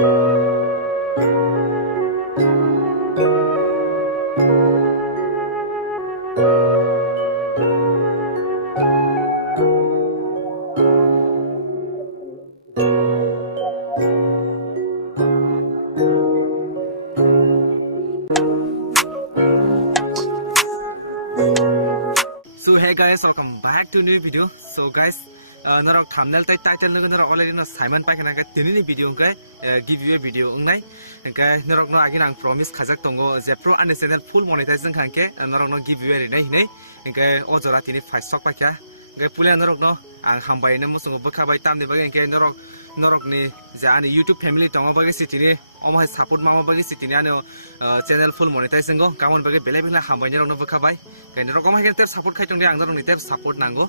So hey guys, welcome back to new video. So guys, norok thumbnail tai title nung norok already no Simon pa kana ka tinini video ka give you a video ungnai ka norok no agin ang promise khajak tongo je pro understand full monetization khanke norok no give you a nei nei ka ojora tini 5 sok pa kya ka pule norok no ang hambai na musung bakha bai tam de bagi ka norok ni ja ani YouTube family tongo bagi sitini omai support mama bagi sitini ano channel full monetization go kamun bagi bele bele hambai norok no bakha bai ka norok omai ke support khai tong de ang norok ni tep support nango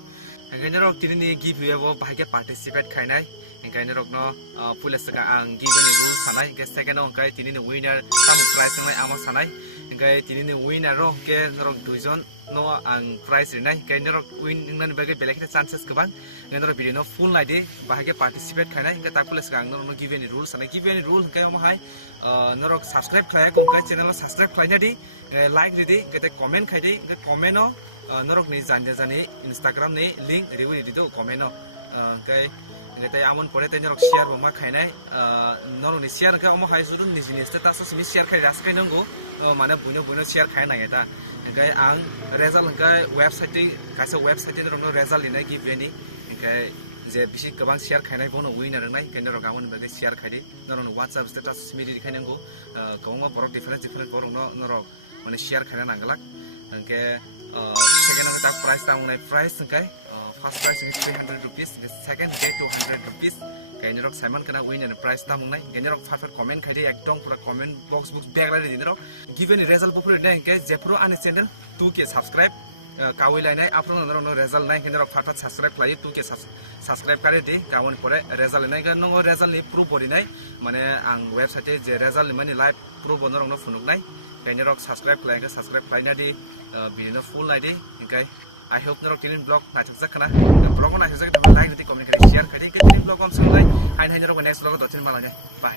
Engkau norok tini give you a bahagia participate kainai. Engkau norok no pulas sega ang give ni rule sanai. Engkau second no engkau tini ni winner tamu prize sanai amak sanai. Engkau tini ni winner roh ke norok duijon no ang prize rinai. Engkau norok win dengan bagai belak kita chances kebang. Engkau norok video no full lagi bahagia participate kainai. Engkau tak pulas sega ang norok no give ni rule sanai. Give ni rule engkau mahai norok subscribe kaya ko engkau channel no subscribe kaya di like di kita comment kaya di engkau comment no norok ni jani Instagram ni link review di tu komen no kai ngetai amon pore tai norok share bongma khainai norok ni share ka omo hai sudun ni jini status so simi share khai ras kai nanggo mana buino share khai na eta kai ang result kai website ti kaisa website ti norok no result ni give ni kai je bisi gobang share khainai bono winner nai kai norok amon bage share khai di norok WhatsApp status simi di khai nanggo kongma borok different borok no norok mane share khai na nangalak angke second of the price down like price okay first price is 300 rupees second get 200 rupees kay norok Simon kana win and price down nai kay norok fat comment kay ekdom pura comment box back la dinero given result popul nai kay jepro an channel 2k subscribe kawai lai nai apro norok no result nai kay norok fat subscribe lai 2k subscribe kare di kawon pore result nai kay no result ni proof bodi nai mane ang website je result ni mane live proof norok no funuk nai kay norok subscribe lai na di video no full ID okay I hope norok tinin blog na chak kana blog na chak ta like niti comment kari share kari ke tinin blog om sungai hai norok next blog do tin malanya bye